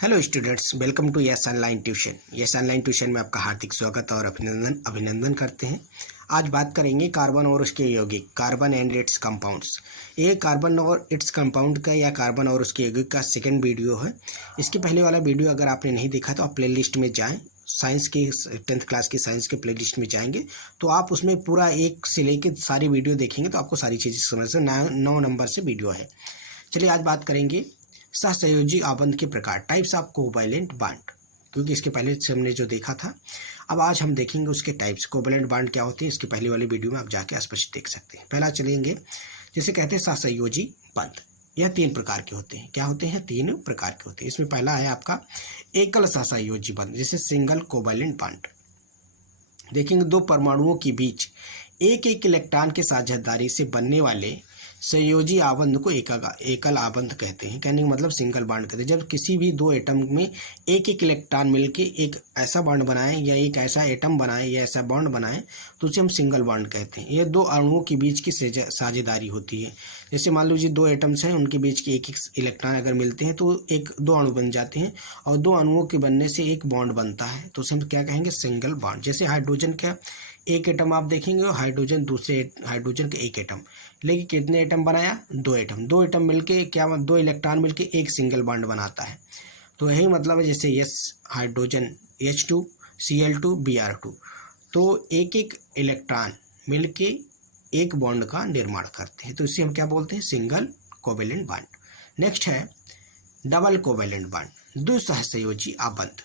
Hello students, welcome to yes online tuition. Yes online tuition में आपका हार्दिक स्वागत और अभिनंदन करते हैं। आज बात करेंगे कार्बन और उसके यौगिक, कार्बन एंड इट्स कंपाउंड्स। ये कार्बन और इट्स कंपाउंड का या कार्बन और उसके यौगिक का सेकंड वीडियो है। इसके पहले वाला वीडियो अगर आपने नहीं देखा तो आप प्लेलिस्ट में जाएं, साइंस की 10th क्लास की साइंस के प्लेलिस्ट में जाएंगे तो आप उसमें पूरा एक से लेकर सारी वीडियो देखेंगे तो आपको सारी चीज़ें समझ से 9 नंबर से वीडियो है। चलिए आज बात करेंगे सहसंयोजी आबंध के प्रकार, टाइप्स ऑफ कोवैलेंट बॉन्ड, क्योंकि इसके पहले से हमने जो देखा था। अब आज हम देखेंगे उसके टाइप्स, कोवैलेंट बॉन्ड क्या होते हैं। इसके पहले वाले वीडियो में आप जाके स्पष्ट देख सकते हैं। पहला चलेंगे, जिसे कहते हैं सहसंयोजी बंध। यह 3 प्रकार के होते हैं। क्या होते हैं? 3 प्रकार के होते हैं। इसमें पहला है आपका एकल सहसंयोजी बंध, जिसे सिंगल कोवैलेंट बॉन्ड। देखेंगे 2 परमाणुओं के बीच एक इलेक्ट्रॉन के साझेदारी से बनने वाले संयोजी आबंध को एकल आबंध कहते हैं। कहने का मतलब सिंगल बॉन्ड कहते हैं। जब किसी भी 2 एटम में एक इलेक्ट्रॉन मिलके एक ऐसा बॉन्ड बनाए या एक ऐसा एटम बनाए या ऐसा बॉन्ड बनाए तो उसे हम सिंगल बॉन्ड कहते हैं। ये 2 अणुओं के बीच की साझेदारी होती है। जैसे मान लीजिए 2 एटम्स हैं, उनके बीच के एक इलेक्ट्रॉन अगर मिलते हैं तो 2 अणु बन जाते हैं और 2 अणुओं के बनने से एक बॉन्ड बनता है, तो उसे हम क्या कहेंगे? Single bond. जैसे हाइड्रोजन का एक एटम आप देखेंगे और हाइड्रोजन दूसरे हाइड्रोजन के एक एटम, लेकिन कितने एटम बनाया? 2 एटम। 2 एटम मिलके क्या 2 इलेक्ट्रॉन मिलके एक सिंगल बॉन्ड बनाता है। तो यही मतलब है, जैसे yes hydrogen H2 Cl2 Br2, तो एक इलेक्ट्रॉन मिलके एक बॉन्ड का निर्माण करते हैं, तो इसे हम क्या बोलते हैं? Single covalent bond. नेक्स्ट है डबल कोवैलेंट बॉन्ड, द्विसहसंयोजी आबंध।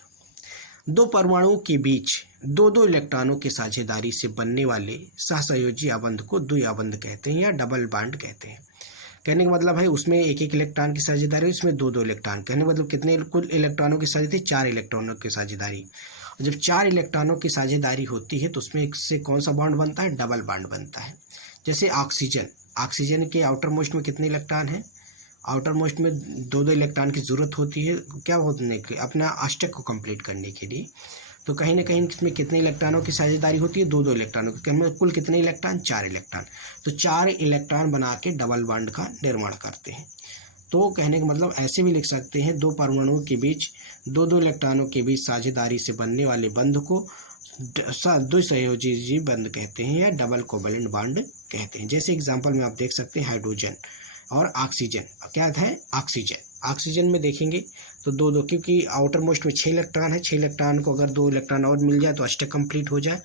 2 परमाणुओं के बीच 2 इलेक्ट्रॉनों की साझेदारी से बनने वाले सहसंयोजी आबंध को द्विआबंध कहते हैं या डबल बॉन्ड कहते हैं। कहने का मतलब है उसमें एक इलेक्ट्रॉन की साझेदारी, इसमें 2 इलेक्ट्रॉन। कहने का मतलब कितने कुल इलेक्ट्रॉनों की साझेदारी? 4 इलेक्ट्रॉनों की साझेदारी। और जब 4 इलेक्ट्रॉनों की साझेदारी होती है तो उसमें से कौन सा बॉन्ड बनता है? डबल बॉन्ड बनता है। जैसे ऑक्सीजन के आउटर मोस्ट में कितने इलेक्ट्रॉन है? आउटर मोस्ट में 2 इलेक्ट्रॉन की जरूरत होती है, क्या होने के लिए? अपना अष्टक को कंप्लीट करने के लिए। तो कहीं ना कहीं इसमें कितने इलेक्ट्रॉनों की साझेदारी होती है? 2 इलेक्ट्रॉनों की। कुल कितने इलेक्ट्रॉन? 4 इलेक्ट्रॉन। तो 4 इलेक्ट्रॉन बना के डबल बॉन्ड का निर्माण करते हैं। तो कहने का मतलब ऐसे भी लिख सकते हैं, 2 परमाणुओं के बीच 2 इलेक्ट्रॉनों के बीच साझेदारी से बनने वाले बंध को द्विसंयोजी बंध कहते हैं या डबल कोवैलेंट बॉन्ड कहते हैं। जैसे एग्जाम्पल में आप देख सकते हैं हाइड्रोजन और ऑक्सीजन। क्या है? ऑक्सीजन में देखेंगे तो 2, क्योंकि आउटर मोस्ट में 6 इलेक्ट्रॉन है। 6 इलेक्ट्रॉन को अगर 2 इलेक्ट्रॉन और मिल जाए तो अष्टक कंप्लीट हो जाए।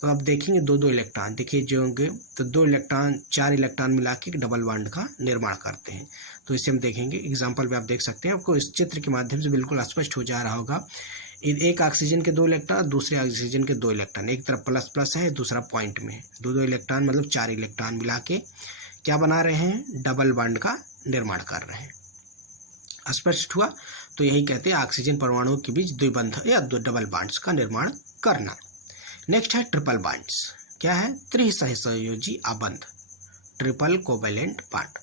तो आप देखेंगे 2 इलेक्ट्रॉन देखिए जो होंगे, तो 2 इलेक्ट्रॉन 4 इलेक्ट्रॉन मिला के डबल बॉन्ड का निर्माण करते हैं। तो इसे हम देखेंगे एग्जाम्पल पे, आप देख सकते हैं। आपको इस चित्र के माध्यम से बिल्कुल स्पष्ट हो जा रहा होगा। एक ऑक्सीजन के 2 इलेक्ट्रॉन, दूसरे ऑक्सीजन के 2 इलेक्ट्रॉन, एक तरफ प्लस प्लस है, दूसरा पॉइंट में है। 2 इलेक्ट्रॉन मतलब 4 इलेक्ट्रॉन मिला के क्या बना रहे हैं? डबल बॉन्ड का निर्माण कर रहे हैं। स्पष्ट हुआ? तो यही कहते हैं ऑक्सीजन परमाणुओं के बीच द्विबंध या 2 डबल बॉन्ड्स का निर्माण करना। नेक्स्ट है ट्रिपल बॉन्ड्स। क्या है? त्रिसहसंयोजी आबंध, ट्रिपल कोवैलेंट बॉन्ड।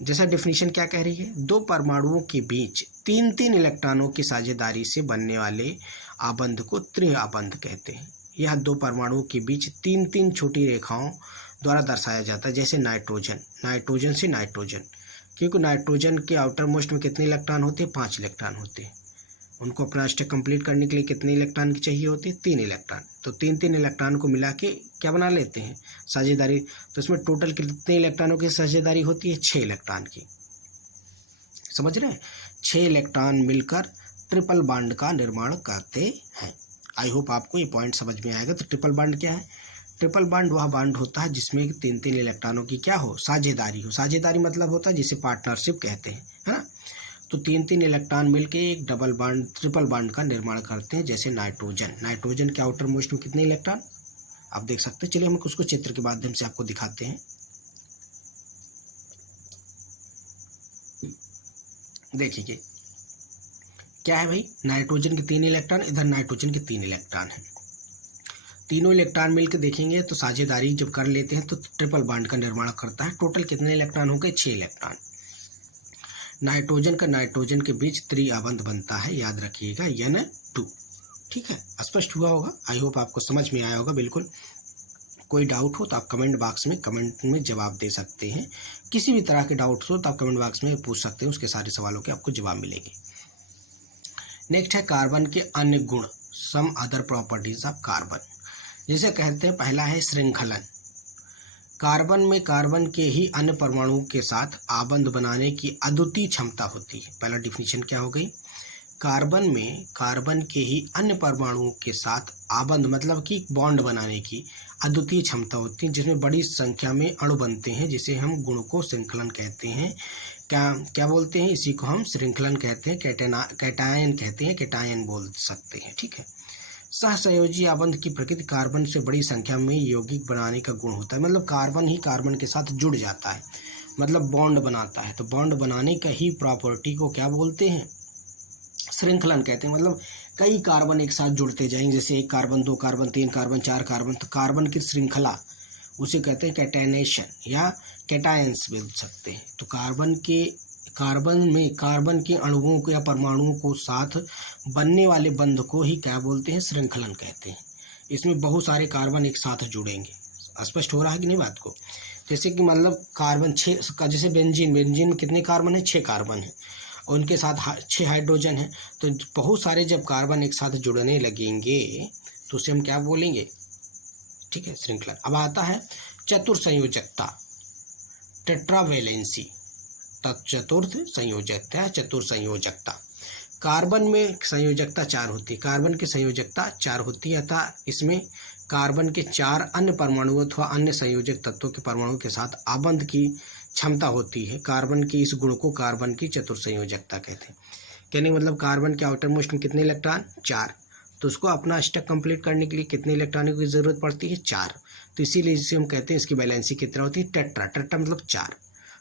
जैसा डेफिनेशन क्या कह रही है? 2 परमाणुओं के बीच 3 इलेक्ट्रॉनों की साझेदारी से बनने वाले आबंध को त्रिआबंध कहते हैं। यह 2 परमाणुओं के बीच 3 छोटी रेखाओं द्वारा दर्शाया जाता है। जैसे नाइट्रोजन से नाइट्रोजन, क्योंकि नाइट्रोजन के आउटर मोस्ट में कितने इलेक्ट्रॉन होते हैं? 5 इलेक्ट्रॉन होते हैं। उनको अपना अष्टक कंप्लीट करने के लिए कितने इलेक्ट्रॉन की चाहिए होती है? 3 इलेक्ट्रॉन। तो 3 इलेक्ट्रॉन को मिला के क्या बना लेते हैं? साझेदारी। तो इसमें टोटल कितने इलेक्ट्रॉनों की साझेदारी होती है? 6 इलेक्ट्रॉन की। समझ रहे हैं? 6 इलेक्ट्रॉन मिलकर ट्रिपल बॉन्ड का निर्माण करते हैं। आई होप आपको ये पॉइंट समझ में आएगा। तो ट्रिपल बॉन्ड क्या है? ट्रिपल बॉन्ड वह बॉन्ड होता है जिसमें 3 इलेक्ट्रॉनों की क्या हो? साझेदारी हो। साझेदारी मतलब होता है जिसे पार्टनरशिप कहते हैं, है ना। तो 3 इलेक्ट्रॉन मिलके एक डबल बॉन्ड, ट्रिपल बॉन्ड का निर्माण करते हैं। जैसे नाइट्रोजन के आउटर मोस्ट में कितने इलेक्ट्रॉन आप देख सकते हैं। चलिए हम उसको चित्र के माध्यम से आपको दिखाते हैं। देखिए क्या है भाई? नाइट्रोजन के 3 इलेक्ट्रॉन, इधर नाइट्रोजन के 3 इलेक्ट्रॉन है। तीनों इलेक्ट्रॉन मिलकर देखेंगे तो साझेदारी जब कर लेते हैं तो ट्रिपल बॉन्ड का निर्माण करता है। टोटल कितने इलेक्ट्रॉन हो गए? 6 इलेक्ट्रॉन। नाइट्रोजन के बीच त्रिआबंध बनता है, याद रखिएगा N2। ठीक है, स्पष्ट हुआ होगा। आई होप आपको समझ में आया होगा बिल्कुल। कोई डाउट हो तो आप कमेंट बॉक्स में कमेंट में जवाब दे सकते हैं। किसी भी तरह के डाउट्स हो तो आप कमेंट बॉक्स में पूछ सकते हैं, उसके सारे सवालों के आपको जवाब मिलेंगे। नेक्स्ट है कार्बन के अन्य गुण, some other properties of carbon. जिसे कहते हैं पहला है श्रृंखलन। कार्बन में कार्बन के ही अन्य परमाणुओं के साथ आबंध बनाने की अद्वितीय क्षमता होती है। पहला डिफिनीशन क्या हो गई, कार्बन में कार्बन के ही अन्य परमाणुओं के साथ आबंध मतलब कि बॉन्ड बनाने की अद्वितीय क्षमता होती है, जिसमें बड़ी संख्या में अणु बनते हैं, जिसे हम गुण को श्रृंखलन कहते हैं। क्या बोलते हैं, इसी को हम श्रृंखलन कहते हैं, कैटायन कहते हैं, कैटायन बोल सकते हैं। ठीक है। सहसंयोजी आबंध की प्रकृति कार्बन से बड़ी संख्या में यौगिक बनाने का गुण होता है, मतलब कार्बन ही कार्बन के साथ जुड़ जाता है, मतलब बॉन्ड बनाता है। तो बॉन्ड बनाने का ही प्रॉपर्टी को क्या बोलते हैं, श्रृंखलन कहते हैं। मतलब कई कार्बन एक साथ जुड़ते जाएंगे, जैसे एक कार्बन, दो कार्बन, तीन कार्बन, चार कार्बन, तो कार्बन की श्रृंखला उसे कहते हैं कैटेनेशन या कैटायंस बोल सकते हैं। तो कार्बन में कार्बन के अणुओं को या परमाणुओं को साथ बनने वाले बंध को ही क्या बोलते हैं, श्रृंखलन कहते हैं। इसमें बहुत सारे कार्बन एक साथ जुड़ेंगे। स्पष्ट हो रहा है कि नहीं बात को। जैसे कि मतलब कार्बन 6, जैसे बेंजीन में कितने कार्बन है, 6 कार्बन है, और उनके साथ 6 हाइड्रोजन है। तो बहुत सारे जब कार्बन एक साथ जुड़ने लगेंगे तो उसे हम क्या बोलेंगे, ठीक है, श्रृंखलन। अब आता है चतुर्संयोजकता, टेट्रावेलेंसी। चतुर्थ संयोजकता, चतुर्संयोजकता। कार्बन में संयोजकता 4 होती है, कार्बन की संयोजकता 4 होती है, अतः इसमें कार्बन के 4 अन्य परमाणुओं अथवा अन्य संयोजक तत्वों के परमाणुओं के साथ आबंध की क्षमता होती है। कार्बन की इस गुण को कार्बन की चतुर्संयोजकता कहते हैं। कहने मतलब कार्बन के आउटर मोस्ट में कितने इलेक्ट्रॉन, 4, तो उसको अपना स्टक कंप्लीट करने के लिए कितने इलेक्ट्रॉनों की जरूरत पड़ती है, 4। तो इसीलिए इसे हम कहते हैं इसकी वैलेंसी कितना होती है, टेट्रा मतलब 4।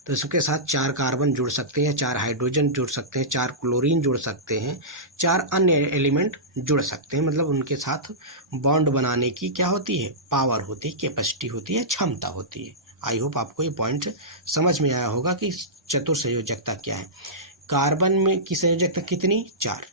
तो इसके साथ 4 कार्बन जुड़ सकते हैं, 4 हाइड्रोजन जुड़ सकते हैं, 4 क्लोरीन जुड़ सकते हैं, 4 अन्य एलिमेंट जुड़ सकते हैं। मतलब उनके साथ बॉन्ड बनाने की क्या होती है, पावर होती है, कैपेसिटी होती है, क्षमता होती है। आई होप आपको ये पॉइंट समझ में आया होगा कि चतुर्संयोजकता क्या है। कार्बन में की संयोजकता कितनी, 4,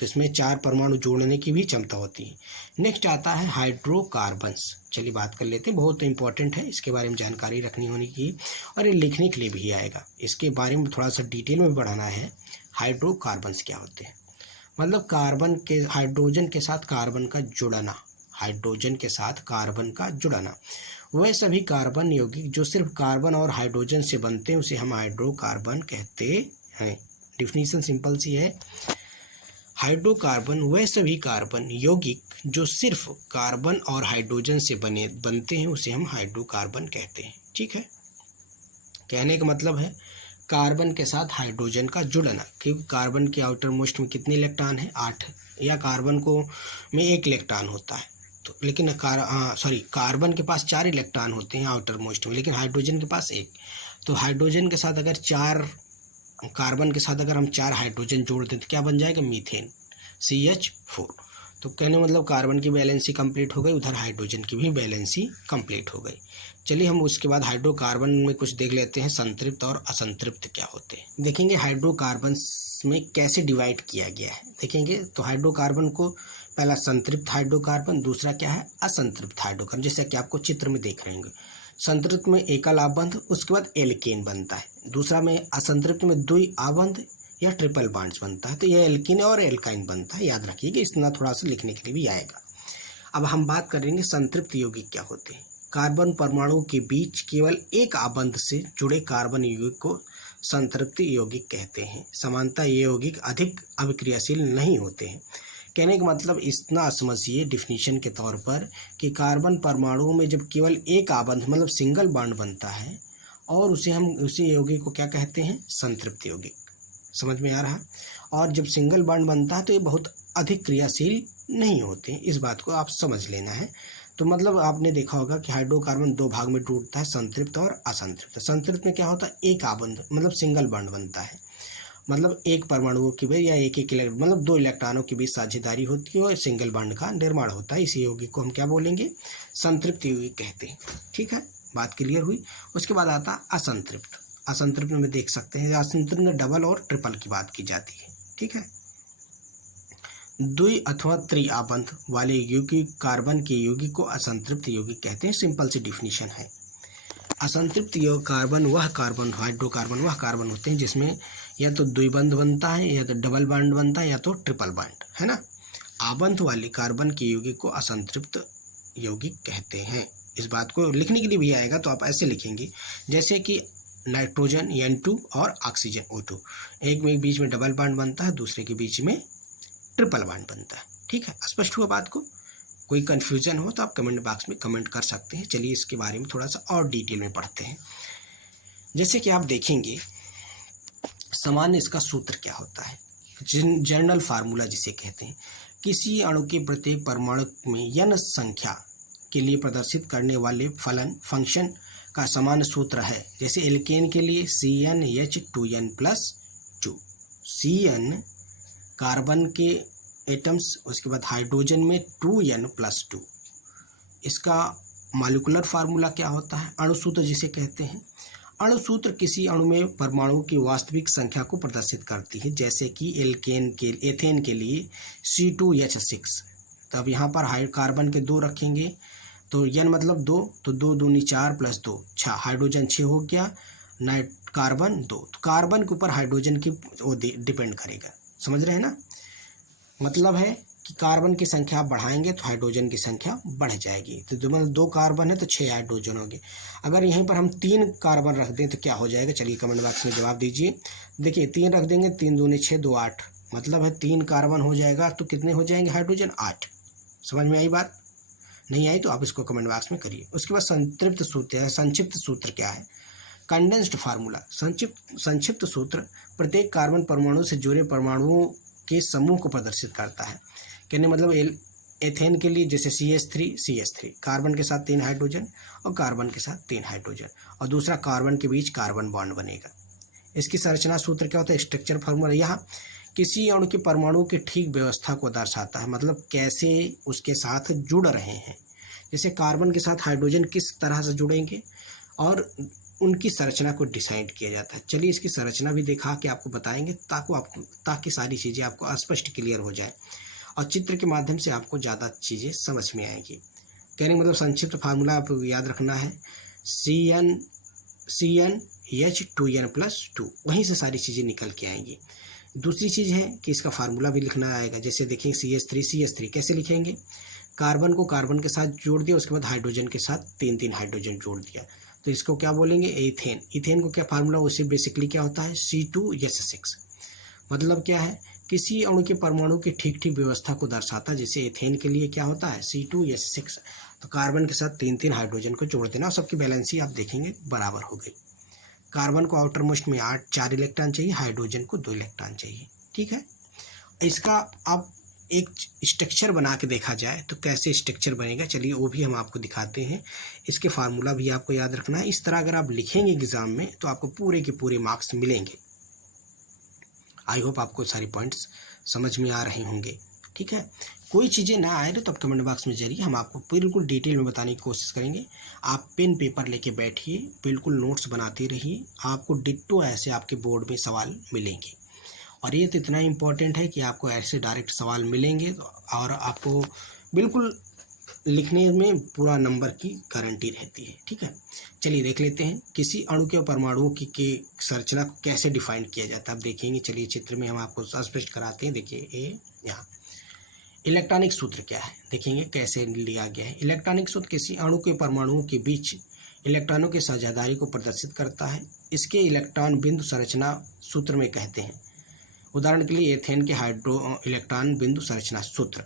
तो इसमें 4 परमाणु जोड़ने की भी क्षमता होती है। नेक्स्ट आता है हाइड्रोकार्बन्स। चलिए बात कर लेते हैं, बहुत इंपॉर्टेंट है, इसके बारे में जानकारी रखनी होनी की, और ये लिखने के लिए भी आएगा। इसके बारे में थोड़ा सा डिटेल में बढ़ाना है। हाइड्रोकार्बन्स क्या होते हैं, मतलब कार्बन के हाइड्रोजन के साथ कार्बन का जुड़ना, हाइड्रोजन के साथ कार्बन का जुड़ना। वह सभी कार्बन यौगिक जो सिर्फ कार्बन और हाइड्रोजन से बनते हैं उसे हम हाइड्रोकार्बन कहते हैं। डिफिनीशन सिंपल सी है, हाइड्रोकार्बन वह सभी कार्बन यौगिक जो सिर्फ कार्बन और हाइड्रोजन से बनते हैं उसे हम हाइड्रोकार्बन कहते हैं। ठीक है। कहने का मतलब है कार्बन के साथ हाइड्रोजन का जुड़ना, क्योंकि कार्बन के आउटर मोस्ट में कितने इलेक्ट्रॉन है, 8, या कार्बन को में 1 इलेक्ट्रॉन होता है, तो लेकिन कार्बन के पास 4 इलेक्ट्रॉन होते हैं आउटर मोस्ट में, लेकिन हाइड्रोजन के पास 1। तो हाइड्रोजन के साथ अगर 4 कार्बन के साथ अगर हम 4 हाइड्रोजन जोड़ दें तो क्या बन जाएगा, मीथेन, CH4। तो कहने मतलब कार्बन की बैलेंसी कंप्लीट हो गई, उधर हाइड्रोजन की भी बैलेंसी कंप्लीट हो गई। चलिए हम उसके बाद हाइड्रोकार्बन में कुछ देख लेते हैं, संतृप्त और असंतृप्त क्या होते हैं। देखेंगे हाइड्रोकार्बन्स में कैसे डिवाइड किया गया है, देखेंगे। तो हाइड्रोकार्बन को पहला संतृप्त हाइड्रोकार्बन, दूसरा क्या है, असंतृप्त हाइड्रोकार्बन। जैसे कि आपको चित्र में देख रहे होंगे, संतृप्त में एकल आबंध, उसके बाद एल्केन बनता है। दूसरा में असंतृप्त में द्वि आबंध या ट्रिपल बॉन्ड्स बनता है, तो यह एल्कीन और एल्काइन बनता है। याद रखिएगा, इतना थोड़ा सा लिखने के लिए भी आएगा। अब हम बात करेंगे संतृप्त यौगिक क्या होते हैं। कार्बन परमाणु के बीच केवल एक आबंध से जुड़े कार्बन यौगिक को संतृप्त यौगिक कहते हैं। समानतः ये यौगिक अधिक अभिक्रियाशील नहीं होते हैं। कहने का मतलब इतना समझिए डिफिनीशन के तौर पर कि कार्बन परमाणु में जब केवल एक आबंध मतलब सिंगल बॉन्ड बनता है और उसी यौगिक को क्या कहते हैं, संतृप्त यौगिक। समझ में आ रहा। और जब सिंगल बॉन्ड बनता है तो ये बहुत अधिक क्रियाशील नहीं होते हैं, इस बात को आप समझ लेना है। तो मतलब आपने देखा होगा कि हाइड्रोकार्बन 2 भाग में टूटता है, संतृप्त और असंतृप्त। संतृप्त में क्या होता है, एक आबंध मतलब सिंगल बॉन्ड बनता है, मतलब एक परमाणुओं की बीच या एक मतलब 2 इलेक्ट्रॉनों के बीच साझेदारी होती है और सिंगल बॉन्ड का निर्माण होता है। इसी यौगिक को हम क्या बोलेंगे, संतृप्त यौगिक कहते हैं। ठीक है, बात क्लियर हुई। उसके बाद आता असंतृप्त। असंतृप्त में देख सकते हैं, असंतृप्त में डबल और ट्रिपल की बात की जाती है। ठीक है, द्वि अथवा त्रि आबंध वाले यौगिक कार्बन के यौगिक को असंतृप्त यौगिक कहते हैं। सिंपल सी डिफिनीशन है। असंतृप्त यौगिक हाइड्रोकार्बन वह कार्बन होते हैं जिसमें या तो द्विबंध बनता है, या तो डबल बॉन्ड बनता है, या तो ट्रिपल बॉन्ड, है ना। आबंध वाले कार्बन के यौगिक को असंतृप्त यौगिक कहते हैं। इस बात को लिखने के लिए भी आएगा तो आप ऐसे लिखेंगे, जैसे कि नाइट्रोजन N2 और ऑक्सीजन O2, एक में बीच में डबल बॉन्ड बनता है, दूसरे के बीच में ट्रिपल बॉन्ड बनता है। ठीक है, स्पष्ट हुआ बात को? कोई कन्फ्यूजन हो तो आप कमेंट बॉक्स में कमेंट कर सकते हैं। चलिए इसके बारे में थोड़ा सा और डिटेल में पढ़ते हैं। जैसे कि आप देखेंगे सामान्य इसका सूत्र क्या होता है, जनरल फार्मूला जिसे कहते हैं। किसी अणु के प्रत्येक परमाणु में n संख्या के लिए प्रदर्शित करने वाले फंक्शन का समान सूत्र है। जैसे एल्केन के लिए CnH2n+2, Cn कार्बन के एटम्स, उसके बाद हाइड्रोजन में 2n+2। इसका मॉलिक्यूलर फार्मूला क्या होता है, अणुसूत्र जिसे कहते हैं। अणुसूत्र किसी अणु में परमाणु की वास्तविक संख्या को प्रदर्शित करती है। जैसे कि एथेन के लिए C2H6, तब यहाँ पर कार्बन के 2 रखेंगे तो n मतलब 2, तो 2 दूनी 4 + 2 6, हाइड्रोजन 6 हो गया, कार्बन 2। तो कार्बन के ऊपर हाइड्रोजन की वो डिपेंड करेगा, समझ रहे हैं ना। मतलब है कि कार्बन की संख्या आप बढ़ाएंगे तो हाइड्रोजन की संख्या बढ़ जाएगी। तो मतलब 2 कार्बन है तो 6 हाइड्रोजन होंगे। अगर यहीं पर हम 3 कार्बन रख दें तो क्या हो जाएगा, चलिए कमेंट बॉक्स में जवाब दीजिए। देखिए 3 रख देंगे, 3 दूनी 6, 2 8, मतलब है 3 कार्बन हो जाएगा, तो कितने हो जाएंगे हाइड्रोजन, 8। समझ में आई बात? नहीं आई तो आप इसको कमेंट बॉक्स में करिए। उसके बाद संक्षिप्त सूत्र क्या है, कंडेंस्ड फार्मूला। संक्षिप्त सूत्र प्रत्येक कार्बन परमाणु से जुड़े परमाणुओं के समूह को प्रदर्शित करता है। कहने मतलब एथेन के लिए जैसे CH3 कार्बन के साथ 3 हाइड्रोजन और कार्बन के साथ 3 हाइड्रोजन, और दूसरा कार्बन के बीच कार्बन बॉन्ड बनेगा। इसकी संरचना सूत्र क्या होता है, स्ट्रक्चर फार्मूला। यहाँ किसी अणु के परमाणु की ठीक व्यवस्था को दर्शाता है, मतलब कैसे उसके साथ जुड़ रहे हैं। जैसे कार्बन के साथ हाइड्रोजन किस तरह से जुड़ेंगे और उनकी संरचना को डिसाइड किया जाता है। चलिए इसकी संरचना भी दिखा के आपको बताएंगे ताकि सारी चीज़ें आपको स्पष्ट क्लियर हो जाए और चित्र के माध्यम से आपको ज़्यादा चीज़ें समझ में आएंगी। कहने मतलब संक्षिप्त फार्मूला आपको याद रखना है, CnH2n+2, वहीं से सारी चीज़ें निकल के आएंगी। दूसरी चीज़ है कि इसका फार्मूला भी लिखना आएगा। जैसे देखेंगे CH3 कैसे लिखेंगे, कार्बन को कार्बन के साथ जोड़ दिया, उसके बाद हाइड्रोजन के साथ 3 हाइड्रोजन जोड़ दिया, तो इसको क्या बोलेंगे, एथेन। इथेन को क्या फार्मूला, उससे बेसिकली क्या होता है, C2H6। मतलब क्या है, किसी अणु के परमाणु की ठीक व्यवस्था को दर्शाता है। जैसे एथेन के लिए क्या होता है, C2H6, तो कार्बन के साथ 3 हाइड्रोजन को जोड़ देना और सबकी बैलेंसी आप देखेंगे बराबर हो गई। कार्बन को आउटर मोस्ट में 4 इलेक्ट्रॉन चाहिए, हाइड्रोजन को 2 इलेक्ट्रॉन चाहिए। ठीक है, इसका अब एक स्ट्रक्चर बना के देखा जाए तो कैसे स्ट्रक्चर बनेगा, चलिए वो भी हम आपको दिखाते हैं। इसके फार्मूला भी आपको याद रखना है। इस तरह अगर आप लिखेंगे एग्जाम में तो आपको पूरे के पूरे मार्क्स मिलेंगे। आई होप आपको सारी पॉइंट्स समझ में आ रहे होंगे। ठीक है, कोई चीज़ें ना आए तो आप कमेंट बॉक्स में जरिए हम आपको बिल्कुल डिटेल में बताने की कोशिश करेंगे। आप पेन पेपर लेके बैठिए, बिल्कुल नोट्स बनाते रहिए, आपको डिट्टो ऐसे आपके बोर्ड में सवाल मिलेंगे। और ये तो इतना इम्पोर्टेंट है कि आपको ऐसे डायरेक्ट सवाल मिलेंगे और आपको बिल्कुल लिखने में पूरा नंबर की गारंटी रहती है। ठीक है, चलिए देख लेते हैं किसी अणु के परमाणुओं की संरचना को कैसे डिफाइन किया जाता है। आप देखेंगे, चलिए चित्र में हम आपको स्पष्ट कराते हैं। देखिए यहाँ इलेक्ट्रॉनिक सूत्र क्या है, देखेंगे कैसे लिया गया है। इलेक्ट्रॉनिक सूत्र किसी अणु के परमाणुओं के बीच इलेक्ट्रॉनों की साझेदारी को प्रदर्शित करता है। इसके इलेक्ट्रॉन बिंदु संरचना सूत्र में कहते हैं। उदाहरण के लिए एथेन के इलेक्ट्रॉन बिंदु संरचना सूत्र